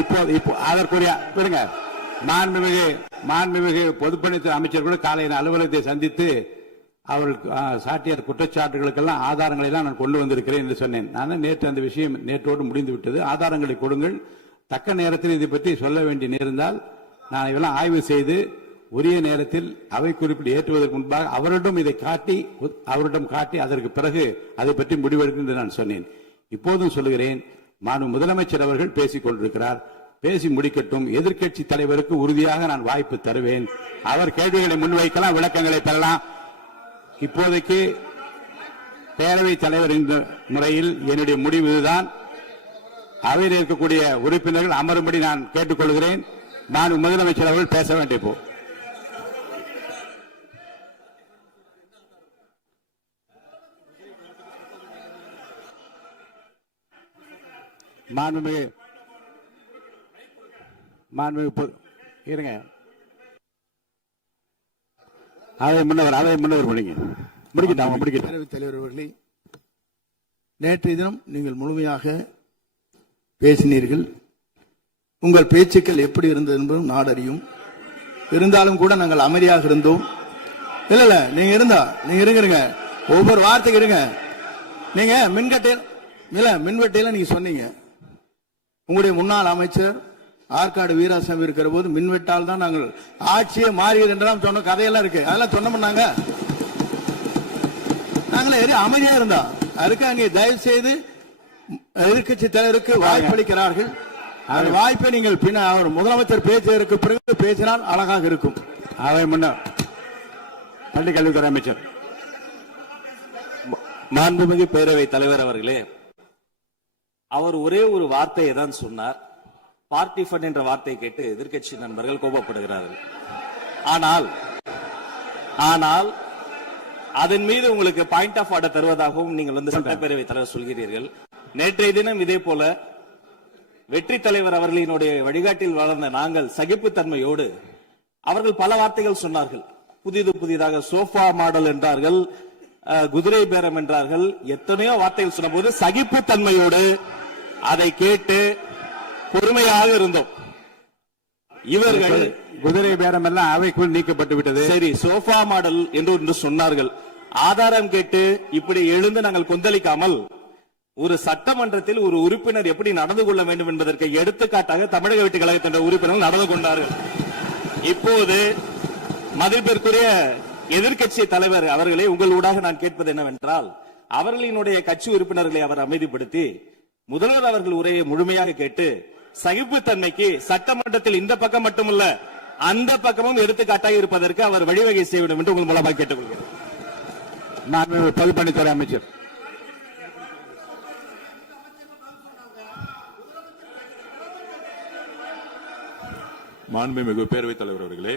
இப்போ அதற்குரிய விடுங்க. மாண்புமிகு பொதுப்பணித்துறை அமைச்சர்கள் காலையில் அலுவலகத்தை சந்தித்து அவர்கள் சாட்டிய குற்றச்சாட்டுகளுக்கெல்லாம் ஆதாரங்களை எல்லாம் நான் கொண்டு வந்திருக்கிறேன் என்று சொன்னேன். நான் நேற்று அந்த விஷயம் நேற்றோடு முடிந்து விட்டது. ஆதாரங்களை கொடுங்கள். தக்க நேரத்தில் இதை பற்றி சொல்ல வேண்டிய நேர்ந்தால் நான் இதெல்லாம் ஆய்வு செய்து உரிய நேரத்தில் அவை குறிப்பிட்டு ஏற்றுவதற்கு முன்பாக அவரிடம் காட்டி அதற்கு பிறகு அதை பற்றி முடிவெடுக்கும் என்று நான் சொன்னேன். இப்போதும் சொல்லுகிறேன், மாண்பு முதலமைச்சர் அவர்கள் பேசிக் கொண்டிருக்கிறார். பேசி முடிக்கட்டும். எதிர்க்கட்சி தலைவருக்கு உறுதியாக நான் வாய்ப்பு தருவேன். அவர் கேள்விகளை முன்வைக்கலாம், விளக்கங்களை பெறலாம். இப்போதைக்கு பேரவைத் தலைவர் என்ற முறையில் என்னுடைய முடிவு இதுதான். அவையில் இருக்கக்கூடிய உறுப்பினர்கள் அமரும்படி நான் கேட்டுக்கொள்கிறேன். நான் முதலமைச்சர் அவர்கள் பேச வேண்டிய போ மாண்புமிகு இருங்க. அதை முன்னவர் முடிக்கட்டும். பேரவைத் தலைவர் அவர்களே, நேற்றைய தினம் நீங்கள் முழுமையாக பேசினீர்கள். உங்கள் பேச்சுக்கள் எப்படி இருந்தது என்பதும் நாடு அறியும். இருந்தாலும் கூட நாங்கள் அமைதியாக இருந்தோம். இல்ல நீங்க இருங்க, ஒவ்வொரு வார்த்தைக்கு இருங்க. நீங்க மின்வெட்டையில நீங்க சொன்னீங்க, உங்களுடைய முன்னாள் அமைச்சர் ஆற்காடு வீராசாமி இருக்கிற போது மின்வெட்டால் தான் நாங்கள் ஆட்சியே மாறியது என்றெல்லாம் சொன்ன கதையெல்லாம் இருக்கு. அதெல்லாம் சொன்னோம்னாங்க, நாங்களே அமைதியா இருந்தா. அதுக்கு அங்கே தயவு செய்து எதிர்கட்சி தலைவருக்கு வாய்ப்பளிக்கிறார்கள். அந்த வாய்ப்பை நீங்கள் அவர் முதலமைச்சர் பேசுவதற்கு பிறகு பேசினால் அழகாக இருக்கும். அதை முன்ன பள்ளிக்கல்வித்துறை அமைச்சர் மாண்புமிகு பேரவைத் தலைவர் அவர்களே, அவர் ஒரே ஒரு வார்த்தையை தான் சொன்னார். பார்ட்டி ஃபண்ட் என்ற வார்த்தையை கேட்டு எதிர்க்கட்சி நண்பர்கள் கோபப்படுகிறார்கள். ஆனால் அதன் மீது உங்களுக்கு பாயிண்ட் ஆஃப் ஆர்டர் தருவதாகவும் நீங்கள் வந்து சட்டப்பேரவைத் தலைவர் சொல்கிறீர்கள். நேற்றைய தினம் இதே போல வெற்றி தலைவர் அவர்களினுடைய வழிகாட்டில் வளர்ந்த நாங்கள் சகிப்புத்தன்மையோடு அவர்கள் பல வார்த்தைகள் சொன்னார்கள். புதிதாக சோஃபா மாடல் என்றார்கள், குதிரை பேரம் என்றார்கள், எத்தனையோ வார்த்தைகள் சொன்ன போது சகிப்புத்தன்மையோடு அதை கேட்டு பொறுமையாக இருந்தோம். இவர்கள் குதிரை பேரம் எல்லாம் அவைக்குள் நீக்கப்பட்டு விட்டது. சரி, சோஃபா மாடல் என்று சொன்னார்கள். ஆதாரம் கேட்டு இப்படி எழுந்து நாங்கள் கொந்தளிக்காமல் ஒரு சட்டமன்றத்தில் ஒரு உறுப்பினர் எப்படி நடந்து கொள்ள வேண்டும் என்பதற்கு எடுத்துக்காட்டாக தமிழக வெற்றி கழகத்தின் உறுப்பினர்கள் நடந்து கொண்டார்கள். இப்போது மதிப்பிற்குரிய எதிர்க்கட்சி தலைவர் அவர்களை உங்கள் ஊடாக நான் கேட்பது என்னவென்றால், அவர்களினுடைய கட்சி உறுப்பினர்களை அவர் அமைதிப்படுத்தி முதல்வர் அவர்கள் உரையை முழுமையாக கேட்டு சகிப்புத்தன்மைக்கு சட்டமன்றத்தில் இந்த பக்கம் மட்டுமல்ல அந்த பக்கமும் எடுத்துக்காட்டாக இருப்பதற்கு அவர் வழிவகை செய்ய வேண்டும் என்று உங்கள் மூலமாக கேட்டுக்கொள்கிறேன். பொதுப்பணித்துறை அமைச்சர் மாண்புமிகு பேரவைத் தலைவர் அவர்களே,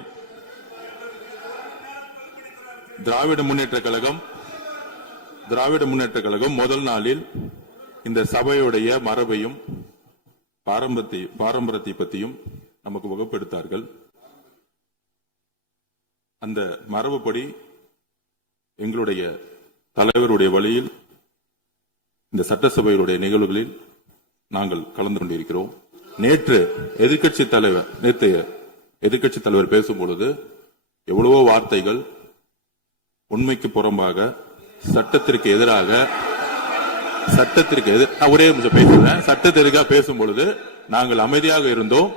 திராவிட முன்னேற்ற கழகம் முதல் நாளில் இந்த சபையுடைய மரபையும் பாரம்பரியத்தை பற்றியும் நமக்கு வகுப்படுத்தார்கள். அந்த மரபுப்படி எங்களுடைய தலைவருடைய வழியில் இந்த சட்டசபையுடைய நிகழ்வுகளில் நாங்கள் கலந்து கொண்டிருக்கிறோம். நேற்றைய எதிர்க்கட்சி தலைவர் பேசும்பொழுது எவ்வளவோ வார்த்தைகள் உண்மைக்கு புறம்பாக சட்டத்திற்கு எதிராக ஒரே நிமிஷம் பேசுறேன். சட்டத்திற்காக பேசும் பொழுது நாங்கள் அமைதியாக இருந்தோம்.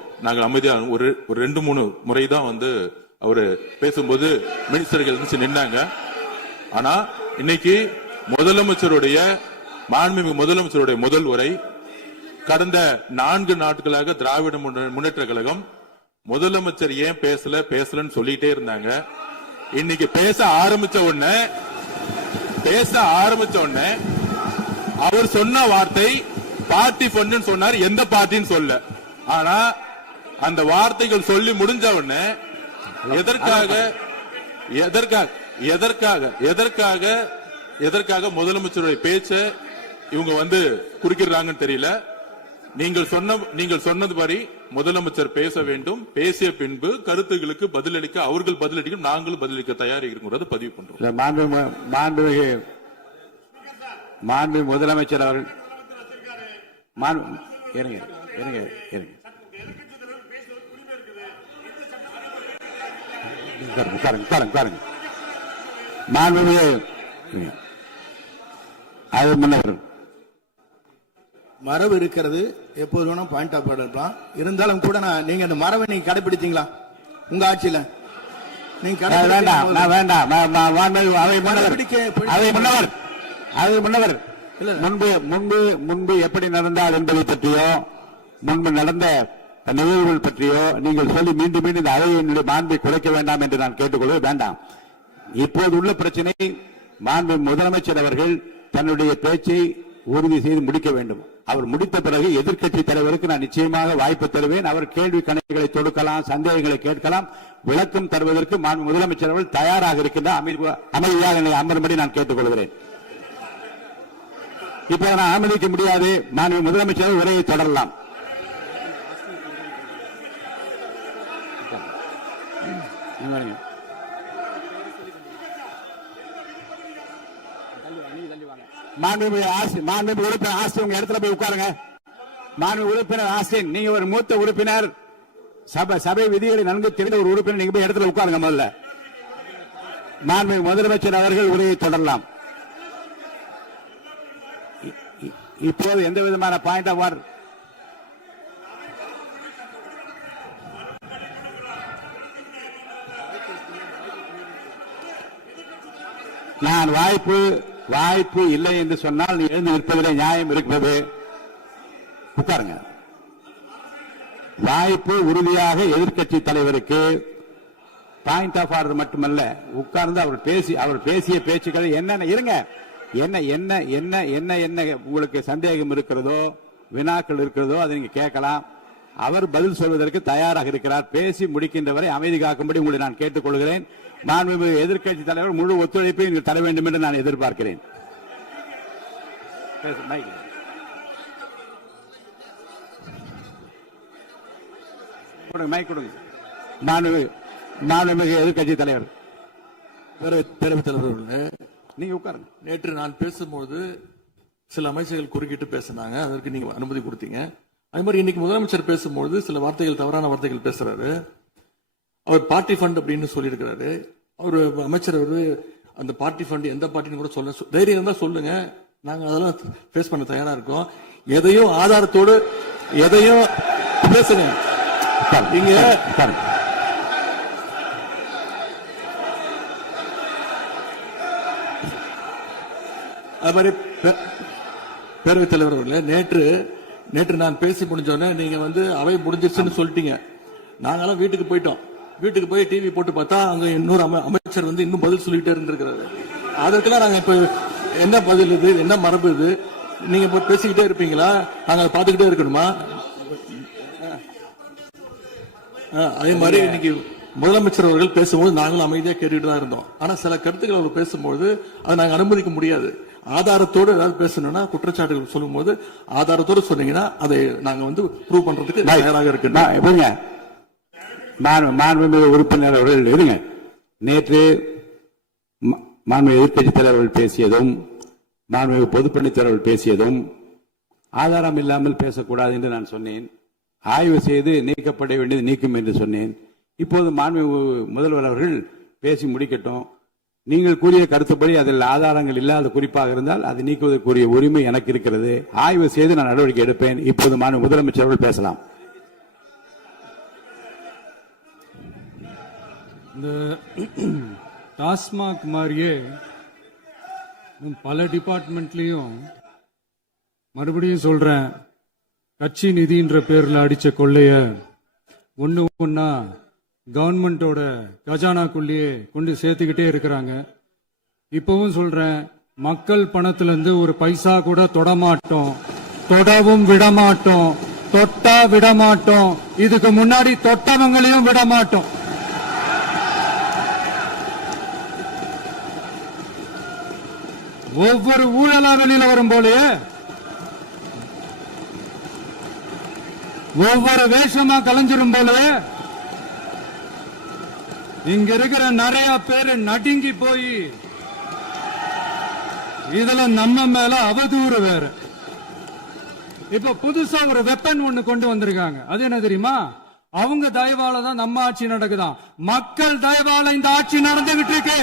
ஒரு 2-3 முறை தான் வந்து அவரு பேசும்போது மினிஸ்டர்கள் நின்னாங்க. ஆனா இன்னைக்கு மாண்புமிகு முதலமைச்சருடைய முதல் உரை, கடந்த 4 நாட்களாக திராவிட முன்னேற்ற கழகம் முதலமைச்சர் ஏன் பேசலன்னு சொல்லிட்டே இருந்தாங்க. இன்னைக்கு பேச ஆரம்பிச்ச உடனே அவர் சொன்ன வார்த்தை பார்ட்டி ஃபண்ட் சொன்னார். எந்த பார்ட்டின்னு சொல்ல. ஆனா அந்த வார்த்தைகள் சொல்லி முடிஞ்ச உடனே எதற்காக முதலமைச்சருடைய பேச்ச இவங்க வந்து குறுக்கிறாங்கன்னு தெரியல. நீங்கள் சொன்னதுபடி முதலமைச்சர் பேச வேண்டும். பேசிய பின்பு கருத்துகளுக்கு பதிலளிக்க அவர்கள் பதிலளிக்கும், நாங்களும் பதிலளிக்க தயாராக இருக்கிறது பதிவு பண்றோம். மாண்புமிகு முதலமைச்சர் அவர்கள் உட்காருங்க. மாண்புமிகு அது முன்னவர் மரபு இருக்கிறது, எப்போது வேணும் பாயிண்ட் ஆஃப் ஆர்டர் இருக்கலாம். இருந்தாலும் கூட நீங்க அந்த மரபை நீங்க கடைபிடித்தீங்களா உங்க ஆட்சியில? நீங்க வேண்டாம், அது முன்னவர் முன்பு எப்படி நடந்தால் என்பதை பற்றியோ முன்பு நடந்த நிகழ்வுகள் பற்றியோ நீங்கள் சொல்லி மீண்டும் இந்த அவையினுடைய மாண்பை குறைக்க வேண்டாம் என்று நான் கேட்டுக்கொள்ள வேண்டாம். இப்போது உள்ள பிரச்சனை மாண்பு முதலமைச்சர் அவர்கள் தன்னுடைய பேச்சை உறுதி செய்து முடிக்க வேண்டும். அவர் முடித்த பிறகு எதிர்க்கட்சி தலைவருக்கு நான் நிச்சயமாக வாய்ப்பு தருவேன். அவர் கேள்வி கணக்குகளை தொடுக்கலாம், சந்தேகங்களை கேட்கலாம், விளக்கம் தருவதற்கு மாண்பு முதலமைச்சர் அவர்கள் தயாராக இருக்கின்ற அமைதியாக என்னை அமரும்படி நான் கேட்டுக்கொள்கிறேன். இப்ப நான் அனுமதிக்க முடியாது. மாண்பு முதலமைச்சர் உரையை தொடரலாம். மாண்புமிகு உறுப்பினர் ஆஸ்டின் உங்க இடத்துல போய் உட்காருங்க. மாண்புமிகு உறுப்பினர் ஆஸ்டின், நீங்க ஒரு மூத்த உறுப்பினர், சபை விதிகளை நன்கு தெரிந்த ஒரு உறுப்பினர், நீங்க போய் இடத்துல உட்காருங்க. முதல்ல மாண்புமிகு முதலமைச்சர் அவர்கள் உரையை தொடரலாம். இப்போது எந்த விதமான பாயிண்ட் ஆஃப் ஆர்டர் நான் வாய்ப்பு இல்லை என்று சொன்னால் நீ எழுந்து நிற்பதிலே நியாயம் இருக்கிறது. உட்காருங்க. வாய்ப்பு உறுதியாக எதிர்க்கட்சி தலைவருக்கு பாயிண்ட் ஆஃப் ஆர்டர் மட்டுமல்ல, உட்கார்ந்து அவர் பேசிய பேச்சுக்களை என்னென்ன இருங்க என்ன என்ன என்ன என்ன என்ன உங்களுக்கு சந்தேகம் இருக்கிறதோ, வினாக்கள் இருக்கிறதோ அதை நீங்க கேட்கலாம். அவர் பதில் சொல்வதற்கு தயாராக இருக்கிறார். பேசி முடிக்கின்ற வரை அமைதி காக்கும்படி உங்களை நான் கேட்டுக்கொள்கிறேன். மாண்புமிகு எதிர்க்கட்சி தலைவர் முழு ஒத்துழைப்பை நீங்கள் தர வேண்டும் என்று நான் எதிர்பார்க்கிறேன். மாண்புமிகு எதிர்க்கட்சி தலைவர், பேரவைத் தலைவர், நீங்க உட்காருங்க. நேற்று நான் பேசும்போது சில அமைச்சர்கள் குறுக்கிட்டு பேசினாங்க, அதற்கு நீங்க அனுமதி கொடுத்தீங்க. அதே மாதிரி இன்னைக்கு முதலமைச்சர் பேசும்போது சில வார்த்தைகள், தவறான வார்த்தைகள் பேசுறாரு. அவர் பார்ட்டி ஃபண்ட் அப்படின்னு சொல்லியிருக்கிறாரு. அவர் அமைச்சர் அந்த பார்ட்டி ஃபண்ட் எந்த பார்ட்டின்னு கூட சொல்ல தைரியம் இருந்தா சொல்லுங்க, நாங்க அதெல்லாம் ஃபேஸ் பண்ண தயாரா இருக்கோம். எதையும் ஆதாரத்தோடு எதையும் பேசுங்க. நீங்க அது மாதிரி பேரவைத் தலைவர் அவர்களே, நேற்று நான் பேசி முடிஞ்சோடனே நீங்க அவை முடிஞ்சிருச்சுன்னு சொல்லிட்டீங்க. நாங்கெல்லாம் வீட்டுக்கு போயிட்டோம். வீட்டுக்கு போய் டிவி போட்டு பார்த்தா அங்க இன்னொரு அமைச்சர் இன்னும் பதில் சொல்லிட்டே இருந்திருக்கிறாரு. அதற்கெல்லாம் நாங்க இப்ப என்ன பதில் இது, என்ன மரபு இது? நீங்க இப்ப பேசிக்கிட்டே இருப்பீங்களா? நாங்க அதை பார்த்துக்கிட்டே இருக்கணுமா? அதே மாதிரி இன்னைக்கு முதலமைச்சர் அவர்கள் பேசும்போது நாங்களும் அமைதியா கேட்டுட்டு தான் இருந்தோம். ஆனா சில கருத்துக்கள் அவர் பேசும்போது அதை நாங்க அனுமதிக்க முடியாது. ஆதாரத்தோடு ஏதாவது பேசணும்னா, குற்றச்சாட்டுகள் சொல்லும் போது ஆதாரத்தோடு சொன்னீங்கன்னா அதை நாங்க ப்ரூவ் பண்றதுக்கு தயாராக இருக்கு. மாண்புமிகு உறுப்பினர் அவர்கள் இருங்க. நேற்று மாண்புமிகு எதிர்க்கட்சி தலைவர்கள் பேசியதும் மாண்புமிகு பொதுப்பணித் தலைவர்கள் பேசியதும் ஆதாரம் இல்லாமல் பேசக்கூடாது என்று நான் சொன்னேன். ஆய்வு செய்து நீக்கப்பட வேண்டியது நீக்கும் என்று சொன்னேன். இப்போது மாண்புமிகு முதல்வர் அவர்கள் பேசி முடிக்கட்டும். நீங்கள் கூறிய கருத்துப்படி அதில் ஆதாரங்கள் இல்லாத குறிப்பாக இருந்தால் அது நீக்குவதற்குரிய உரிமை எனக்கு இருக்கிறது. ஆய்வு செய்து நான் நடவடிக்கை எடுப்பேன். இப்போது மாண்புமிகு முதலமைச்சர் அவர்கள் பேசலாம். இந்த டாஸ்மாக் மாதிரியே பல டிபார்ட்மெண்ட்லயும், மறுபடியும் சொல்றேன், கட்சி நிதின்ற பேர்ல அடிச்ச கொள்ளைய ஒன்னா கவர்மெண்டோட கஜானாக்குள்ளேயே கொண்டு சேர்த்துக்கிட்டே இருக்கிறாங்க. இப்பவும் சொல்றேன், மக்கள் பணத்துல இருந்து ஒரு பைசா கூட தொடமாட்டோம், தொடவும் விடமாட்டோம், தொட்டா விடமாட்டோம், இதுக்கு முன்னாடி தொட்டவங்களையும் விடமாட்டோம். ஒவ்வொரு ஊழலா வெளியில வரும் போலே, ஒவ்வொரு வேஷமா கலைஞ்சிரும் போல இங்க இருக்கிற நிறைய பேரு நடுங்கி போய் இதுல நம்ம மேல அவதூறு வேற. இப்ப புதுசா ஒரு வெப்பன் ஒண்ணு கொண்டு வந்திருக்காங்க. அது என்ன தெரியுமா? அவங்க தயவால தான் நம்ம ஆட்சி நடக்குதாம். மக்கள் தயவால இந்த ஆட்சி நடந்துகிட்டு இருக்கு.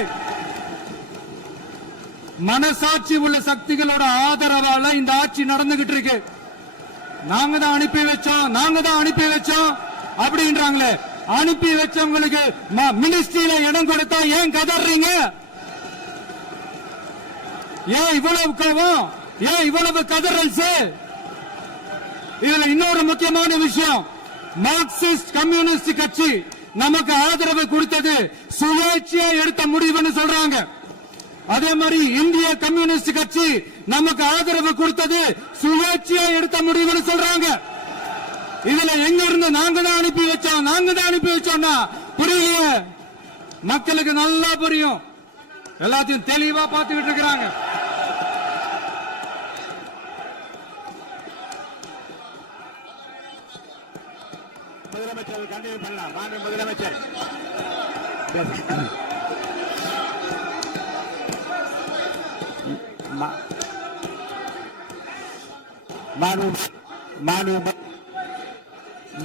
மனசாட்சி உள்ள சக்திகளோட ஆதரவால இந்த ஆட்சி நடந்துகிட்டு இருக்கு. நாங்க தான் அனுப்பி வச்சோம் அப்படின்றாங்களே. அனுப்பி வச்சவங்களுக்கு மினிஸ்ட்ரியில இடம் கொடுத்தா ஏன் கதறீங்க? ஏன் இவ்வளவு கோபம்? ஏன் இவ்வளவு கதறல்ஸ்? இதுல இன்னொரு முக்கியமான விஷயம், மார்க்சிஸ்ட் கம்யூனிஸ்ட் கட்சி நமக்கு ஆதரவு கொடுத்தது சுயேட்சையா எடுத்த முடிவுன்னு சொல்றாங்க. அதே மாதிரி இந்திய கம்யூனிஸ்ட் கட்சி நமக்கு ஆதரவு கொடுத்தது சுயேட்சையா எடுத்த முடிவுன்னு சொல்றாங்க. இதுல எங்க இருந்து நாங்க தான் அனுப்பி வச்சோம்னா புரியலையே. மக்களுக்கு நல்லா புரியும், எல்லாத்தையும் தெளிவா பார்த்துக்கிட்டு இருக்கிறாங்க. முதலமைச்சர் கண்டினியூ பண்ணலாம். மாண்பு முதலமைச்சர்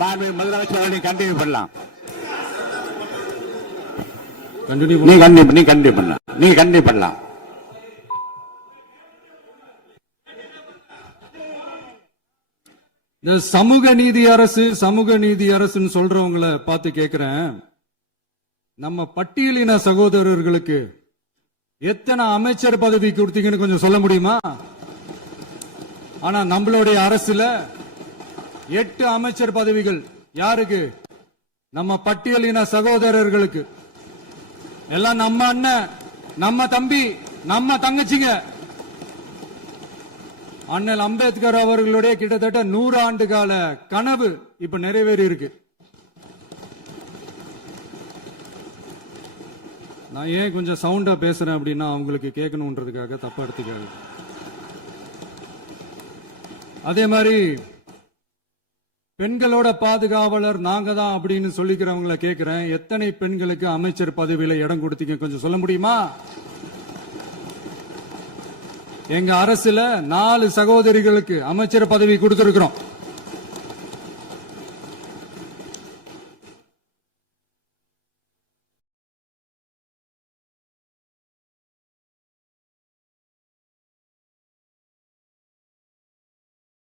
மாண்பு முதலமைச்சர் கண்டினியூ பண்ணலாம். நீ கண்டினியூ பண்ணலாம். இந்த சமூக நீதி அரசுன்னு சொல்றவங்களை பார்த்து கேட்கிறேன், நம்ம பட்டியலின சகோதரர்களுக்கு எத்தனை அமைச்சர் பதவி கொடுத்தீங்கன்னு கொஞ்சம் சொல்ல முடியுமா? ஆனா நம்மளுடைய அரசுல 8 அமைச்சர் பதவிகள் யாருக்கு? நம்ம பட்டியலின சகோதரர்களுக்கு. எல்லாம் நம்ம அண்ணன், நம்ம தம்பி, நம்ம தங்கச்சிங்க. அண்ணல் அம்பேத்கர் அவர்களுடைய கிட்டத்தட்ட 100 ஆண்டு கால கனவு இப்ப நிறைவேறி இருக்கு. நான் ஏன் கொஞ்சம் சவுண்டா பேசுறேன் அப்படின்னா அவங்களுக்கு கேட்கணும்ன்றதுக்காக தப்பா எடுத்துக்காது. அதே மாதிரி பெண்களோட பாதுகாவலர் நாங்க தான் அப்படின்னு சொல்லிக்கிறவங்களை கேட்கிறேன், எத்தனை பெண்களுக்கு அமைச்சர் பதவியில இடம் கொடுத்தீங்க கொஞ்சம் சொல்ல முடியுமா? எங்க அரசுல 4 சகோதரிகளுக்கு அமைச்சர் பதவி கொடுத்திருக்கிறோம்.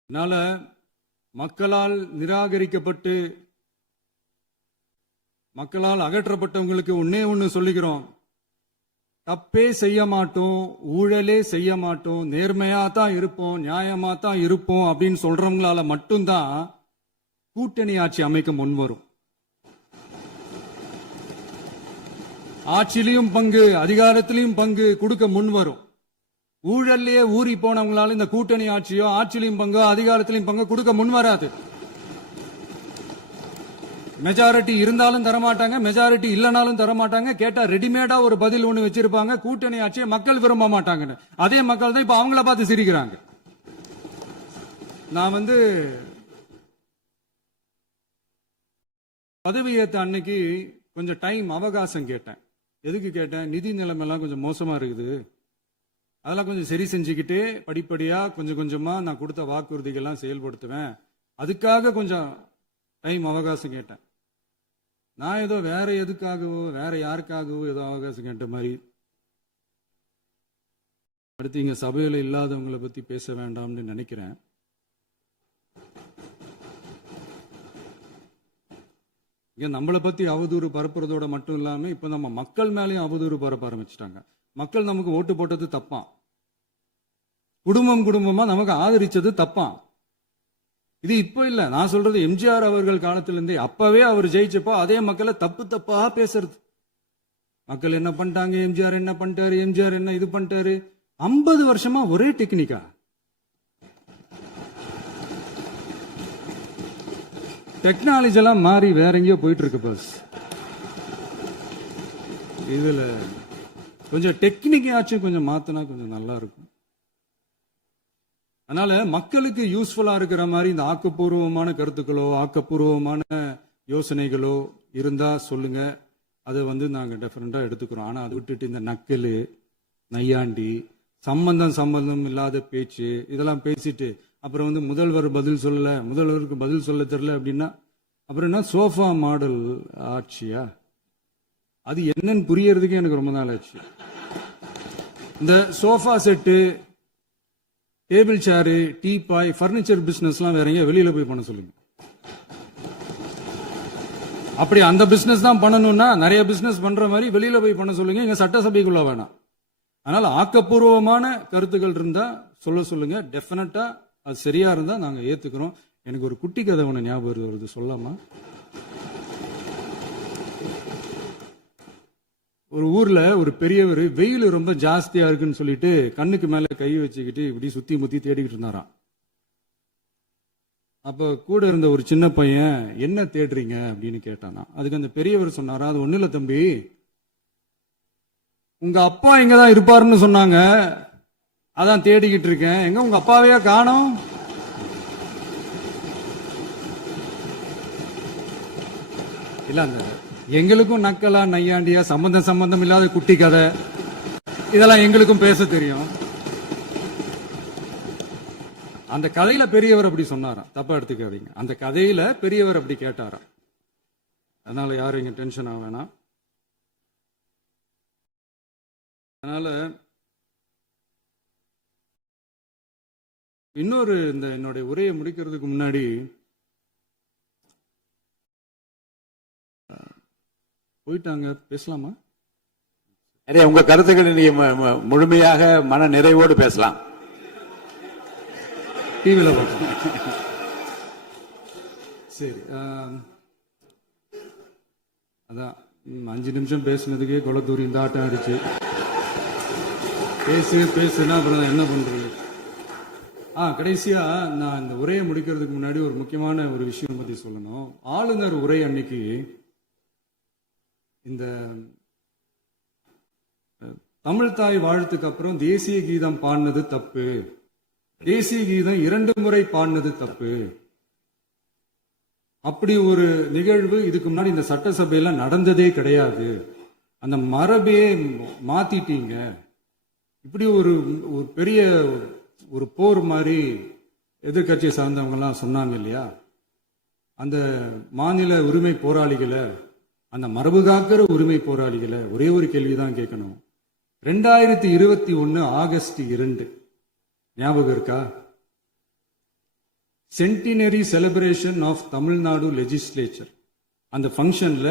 அதனால மக்களால் நிராகரிக்கப்பட்டு மக்களால் அகற்றப்பட்டவங்களுக்கு ஒண்ணு சொல்லிக்கிறோம், தப்பே செய்ய மாட்டோம், ஊழலே செய்ய மாட்டோம், நேர்மையா தான் இருப்போம், நியாயமா தான் இருப்போம் அப்படின்னு சொல்றவங்களால மட்டும்தான் கூட்டணி ஆட்சி அமைக்க முன்வரும். ஆட்சியிலையும் பங்கு, அதிகாரத்திலையும் பங்கு கொடுக்க முன்வரும். ஊழல்லையே ஊறி போனவங்களால இந்த கூட்டணி ஆட்சியோ ஆட்சியிலையும் பங்கு அதிகாரத்திலையும் பங்கு கொடுக்க முன்வராது. மெஜாரிட்டி இருந்தாலும் தரமாட்டாங்க, மெஜாரிட்டி இல்லனாலும் தரமாட்டாங்க. கேட்டா ரெடிமேடா ஒரு பதில் ஒண்ணு வச்சிருப்பாங்க, கூட்டணி ஆட்சியை மக்கள் விரும்ப மாட்டாங்கன்னு. அதே மக்கள் தான் இப்ப அவங்கள பார்த்து சிரிக்கிறாங்க. நான் பதவி ஏத்த அன்னைக்கு கொஞ்சம் டைம் அவகாசம் கேட்டேன். எதுக்கு கேட்டேன்? நிதி நிலைமைலாம் கொஞ்சம் மோசமா இருக்குது, அதெல்லாம் கொஞ்சம் சரி செஞ்சுக்கிட்டு படிப்படியா கொஞ்சம் கொஞ்சமா நான் கொடுத்த வாக்குறுதிகள்லாம் செயல்படுத்துவேன், அதுக்காக கொஞ்சம் டைம் அவகாசம் கேட்டேன். நான் ஏதோ வேற எதுக்காகவோ வேற யாருக்காகவோ ஏதோ அவகாசம் கேட்ட மாதிரி. அடுத்து இங்க சபையில இல்லாதவங்களை பத்தி பேச வேண்டாம்னு நினைக்கிறேன். இங்க நம்மளை பத்தி அவதூறு பரப்புறதோட மட்டும் இல்லாம இப்ப நம்ம மக்கள் மேலேயும் அவதூறு பரப்ப ஆரம்பிச்சுட்டாங்க. மக்கள் நமக்கு ஓட்டு போட்டது தப்பான், குடும்பமா நமக்கு ஆதரிச்சது தப்பான். இது இப்ப இல்ல, நான் சொல்றது எம்ஜிஆர் அவர்கள் காலத்திலிருந்தே. அப்பவே அவர் ஜெயிச்சப்போ அதே மக்களை தப்பா பேசுறது. மக்கள் என்ன பண்ணிட்டாங்க, எம்ஜிஆர் என்ன பண்ணிட்டாரு, எம்ஜிஆர் என்ன இது பண்ணிட்டாரு. 50 வருஷமா ஒரே டெக்னிக்கா. டெக்னாலஜி எல்லாம் மாறி வேற எங்கேயோ போயிட்டு இருக்கு பஸ். இதுல கொஞ்சம் டெக்னிக்காச்சும் கொஞ்சம் மாத்தினா கொஞ்சம் நல்லா இருக்கும். அதனால மக்களுக்கு யூஸ்ஃபுல்லா இருக்கிற மாதிரி இந்த ஆக்கப்பூர்வமான கருத்துக்களோ ஆக்கப்பூர்வமான யோசனைகளோ இருந்தா சொல்லுங்க, அதை நாங்க டெஃபரெண்டா எடுத்துக்கிறோம். ஆனா அதை விட்டுட்டு இந்த நக்கல், நையாண்டி, சம்பந்தம் இல்லாத பேச்சு இதெல்லாம் பேசிட்டு அப்புறம் முதல்வர் பதில் சொல்லல, முதல்வருக்கு பதில் சொல்ல தெரியல அப்படின்னா அப்புறம் என்ன சோஃபா மாடல் ஆட்சியா? அது என்னன்னு புரியறதுக்கு எனக்கு ரொம்ப நாள் ஆச்சு. இந்த sofa set, table chair, teapoy, furniture பிசினஸ்லாம் வேற எங்க வெளியில போய் பண்ண சொல்லுங்க. அப்படி அந்த பிசினஸ் தான் பண்ணணும்னா நிறைய பிசினஸ் பண்ற மாதிரி வெளியில போய் பண்ண சொல்லுங்க. இங்க சட்டசபைக்குள்ள வேணாம். அதனால ஆக்கப்பூர்வமான கருத்துக்கள் இருந்தா சொல்லுங்க. டெஃபினட்டா அது சரியா இருந்தா நாங்க ஏத்துக்கிறோம். எனக்கு ஒரு குட்டி கதை ஒண்ணு ஞாபகம் வருது, சொல்லாமா? ஒரு ஊர்ல ஒரு பெரியவர் வெயில் ரொம்ப ஜாஸ்தியா இருக்குன்னு சொல்லிட்டு கண்ணுக்கு மேல கை வச்சுக்கிட்டு இப்படி சுத்தி முத்தி தேடிக்கிட்டு இருந்தாராம். அப்ப கூட இருந்த ஒரு சின்ன பையன், என்ன தேடுறீங்க அப்படின்னு கேட்டானா. அதுக்கு அந்த பெரியவர் சொன்னாரா, அது ஒண்ணு இல்ல தம்பி, உங்க அப்பா இங்கதான் இருப்பாருன்னு சொன்னாங்க, அதான் தேடிக்கிட்டு இருக்கேன். எங்க உங்க அப்பாவையா காணோம்? இல்ல அந்த எங்களுக்கும் நக்கலா நையாண்டியா சம்பந்தம் இல்லாத குட்டி கதை இதெல்லாம் எங்களுக்கும் பேச தெரியும். அந்த கதையில பெரியவர் அப்படி சொன்னாராம், தப்பா எடுத்துக்காதீங்க. அந்த கதையில பெரியவர் அப்படி கேட்டாராம். அதனால யாரும் இங்க டென்ஷன் ஆக வேணாம். அதனால இன்னொரு இந்த என்னுடைய உரையை முடிக்கிறதுக்கு முன்னாடி போயிட்டாங்க, பேசலாமா? உங்க கருத்துக்களை நீங்க முழுமையாக மன நிறைவோடு பேசலாம். டிவியில சரி. அதான் 5 நிமிஷம் பேசுனதுக்கே கொலத்தூரி இந்த ஆட்டம் அடிச்சு பேசுனா அப்புறம் என்ன பண்றது? கடைசியா நான் இந்த உரையை முடிக்கிறதுக்கு முன்னாடி ஒரு முக்கியமான ஒரு விஷயம் பத்தி சொல்லணும். ஆளுநர் உரை அன்னைக்கு இந்த தமிழ் தாய் வாழ்த்துக்கு அப்புறம் தேசிய கீதம் பாடினது தப்பு, தேசிய கீதம் 2 முறை பாடினது தப்பு, அப்படி ஒரு நிகழ்வு இதுக்கு முன்னாடி இந்த சட்டசபையில நடந்ததே கிடையாது, அந்த மரபே மாத்திட்டீங்க, இப்படி ஒரு பெரிய ஒரு போர் மாதிரி எதிர்கட்சியை சார்ந்தவங்க எல்லாம் சொன்னாங்க இல்லையா? அந்த மாநில உரிமை போராளிகளை, அந்த மரபு காக்கிற உரிமை போராளிகளை ஒரே ஒரு கேள்விதான் கேட்கணும். 2021 ஆகஸ்ட் 2 ஞாபகம் இருக்கா? Centenary celebration of Tamil Nadu legislature. அந்த ஃபங்க்ஷன்ல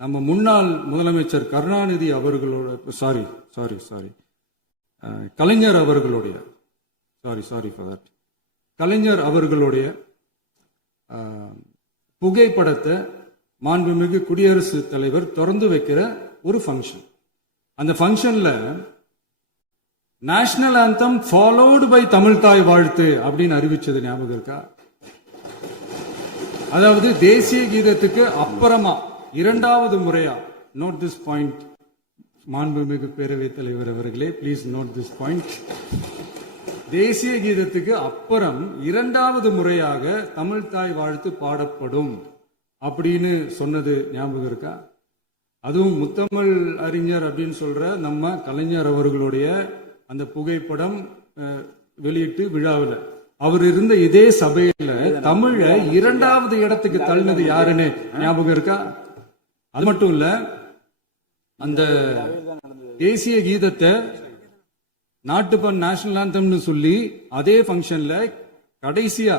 நம்ம முன்னாள் முதலமைச்சர் கருணாநிதி அவர்களோட கலைஞர் அவர்களுடைய கலைஞர் அவர்களுடைய புகைப்படத்தை மாண்புமிகு குடியரசுத் தலைவர் திறந்து வைக்கிற ஒரு ஃபங்க்ஷன். அந்த ஃபங்க்ஷன்ல national anthem followed by Tamil Thai Vazhthu அப்படின்னு அறிவிச்சது ஞாபகம் இருக்கா? அதாவது தேசிய கீதத்துக்கு அப்புறமா 2வது முறையா, நோட் திஸ் பாயிண்ட் மாண்புமிகு பேரவைத் தலைவர் அவர்களே, பிளீஸ் நோட் திஸ் பாயிண்ட். தேசிய கீதத்துக்கு அப்புறம் 2வது முறையாக தமிழ் தாய் வாழ்த்து பாடப்படும் அப்படின்னு சொன்னது ஞாபகம் இருக்கா? அதுவும் முத்தமிழ் அறிஞர் அப்படின்னு சொல்ற நம்ம கலைஞர் அவர்களுடைய அந்த புகைப்படம் வெளியிட்டு விழாவில் அவர் இருந்த இதே சபையில தமிழ 2வது இடத்துக்கு தள்ளினது யாருன்னு ஞாபகம் இருக்கா? அது மட்டும் இல்ல, அந்த தேசிய கீதத்தை நாட்டுப்பண் நேஷனல் ஆந்தம்னு சொல்லி அதே ஃபங்க்ஷன்ல கடைசியா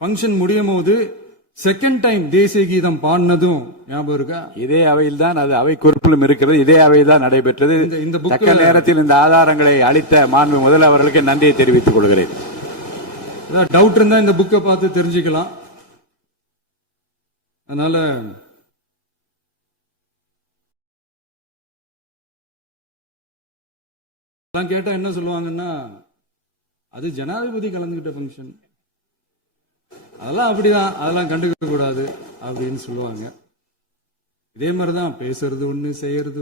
ஃபங்க்ஷன் முடியும் போது செகண்ட் டைம் தேசிய கீதம் பாடினதும் ஞாபகம் இருக்கா? இதே அவையில் தான், அது அவை குறிப்பிலும் இருக்கிறது, இதே அவையில் தான் நடைபெற்றது. இந்த தக்க நேரத்தில் இந்த ஆதாரங்களை அளித்த மாண்பு முதல் அவர்களுக்கு நன்றியை தெரிவித்துக் கொள்கிறேன். டவுட் இருந்தா இந்த புக்கை பார்த்து தெரிஞ்சுக்கலாம். அதனால கேட்டா என்ன சொல்லுவாங்கன்னா, அது ஜனாதிபதி கலந்துகிட்ட ஃபங்க்ஷன், அதெல்லாம் அப்படிதான், அதெல்லாம் கண்டுக்க கூடாது அப்படின்னு சொல்லுவாங்க. இதே மாதிரிதான் பேசுறது ஒண்ணு, செய்யறது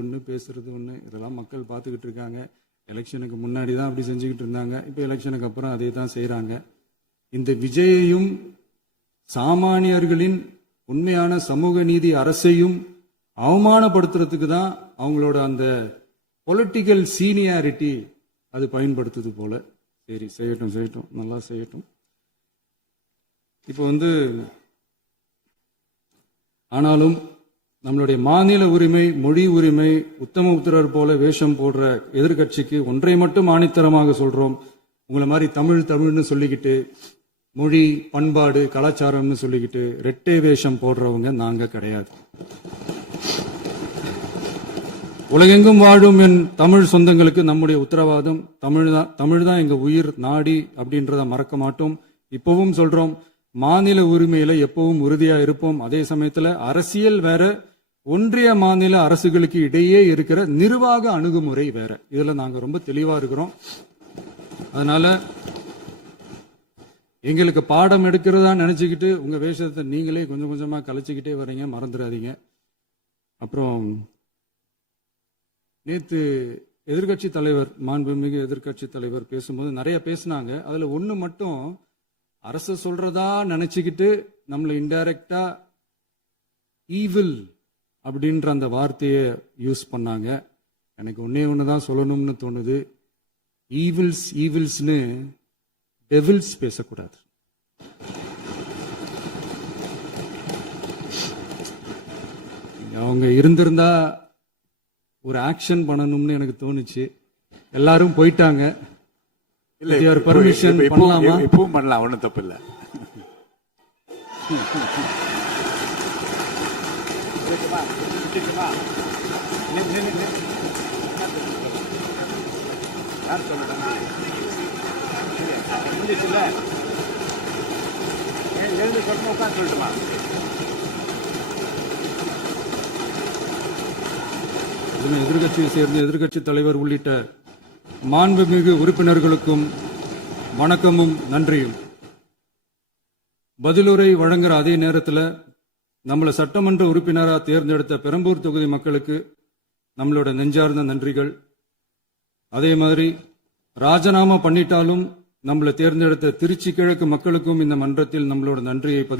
ஒண்ணு, பேசுறது ஒண்ணு. இதெல்லாம் மக்கள் பார்த்துக்கிட்டு இருக்காங்க. எலெக்ஷனுக்கு முன்னாடி தான் அப்படி செஞ்சுக்கிட்டு இருந்தாங்க, இப்ப எலெக்ஷனுக்கு அப்புறம் அதே தான் செய்யறாங்க. இந்த விஜயையும் சாமானியர்களின் உண்மையான சமூக நீதி அரசையும் அவமானப்படுத்துறதுக்கு தான் அவங்களோட அந்த பொலிட்டிக்கல் சீனியாரிட்டி அது பயன்படுத்துது போல. சரி, செய்யட்டும், நல்லா செய்யட்டும். இப்போ ஆனாலும் நம்மளுடைய மாநில உரிமை, மொழி உரிமை, உத்தமபுத்திரர் போல வேஷம் போடுற எதிர்க்கட்சிக்கு ஒன்றை மட்டும் ஆணித்தரமாக சொல்றோம். உங்களை மாதிரி தமிழ்னு சொல்லிக்கிட்டு, மொழி, பண்பாடு, கலாச்சாரம்னு சொல்லிக்கிட்டு ரெட்டை வேஷம் போடுறவங்க நாங்க கிடையாது. உலகெங்கும் வாழும் என் தமிழ் சொந்தங்களுக்கு நம்முடைய உத்தரவாதம் தமிழ் தான் எங்க உயிர் நாடி அப்படின்றத மறக்க மாட்டோம். இப்பவும் சொல்றோம், மாநில உரிமையில எப்பவும் உறுதியா இருப்போம். அதே சமயத்துல அரசியல் வேற, ஒன்றிய மாநில அரசுகளுக்கு இடையே இருக்கிற நிர்வாக அணுகுமுறை வேற. இதுல நாங்க ரொம்ப தெளிவா இருக்கிறோம். அதனால எங்களுக்கு பாடம் எடுக்கிறதா நினைச்சுக்கிட்டு உங்க வேஷத்தை நீங்களே கொஞ்சம் கொஞ்சமா கலைச்சுக்கிட்டே வர்றீங்க, மறந்துடாதீங்க. அப்புறம் நேத்து எதிர்கட்சி தலைவர், மாண்புமிகு எதிர்கட்சி தலைவர் பேசும்போது நிறைய பேசினாங்க. அதுல ஒண்ணு மட்டும் அரசு சொல்றதா நினைச்சுக்கிட்டு நம்மளை இன்டைரக்டா ஈவில் அப்படின்ற அந்த வார்த்தையை யூஸ் பண்ணாங்க. எனக்கு ஒண்ணுதான் சொல்லணும்னு தோணுது. ஈவில்ஸ்னு டெவில்ஸ் பேசக்கூடாது. அவங்க இருந்திருந்தா ஒரு ஆக்ஷன் பண்ணணும்னு எனக்கு தோணுச்சு. எல்லாரும் போயிட்டாங்க. இல்ல, பர்மிஷன் பண்ணலாமா? இப்பவும் பண்ணலாம், ஒண்ணும் தப்பு இல்ல. எதிர்கட்சியை சேர்ந்த எதிர்கட்சி தலைவர் உள்ளிட்ட மாண்புமிகு உறுப்பினர்களுக்கும் வணக்கமும் நன்றியும். பதிலுரை வழங்குற அதே நேரத்தில் நம்மளை சட்டமன்ற உறுப்பினராக தேர்ந்தெடுத்த பெரம்பூர் தொகுதி மக்களுக்கு நம்மளோட நெஞ்சார்ந்த நன்றிகள். அதே மாதிரி ராஜினாமா பண்ணிட்டாலும் நம்மளை தேர்ந்தெடுத்த திருச்சி கிழக்கு மக்களுக்கும் இந்த மன்றத்தில் நம்மளோட நன்றியை பதிவு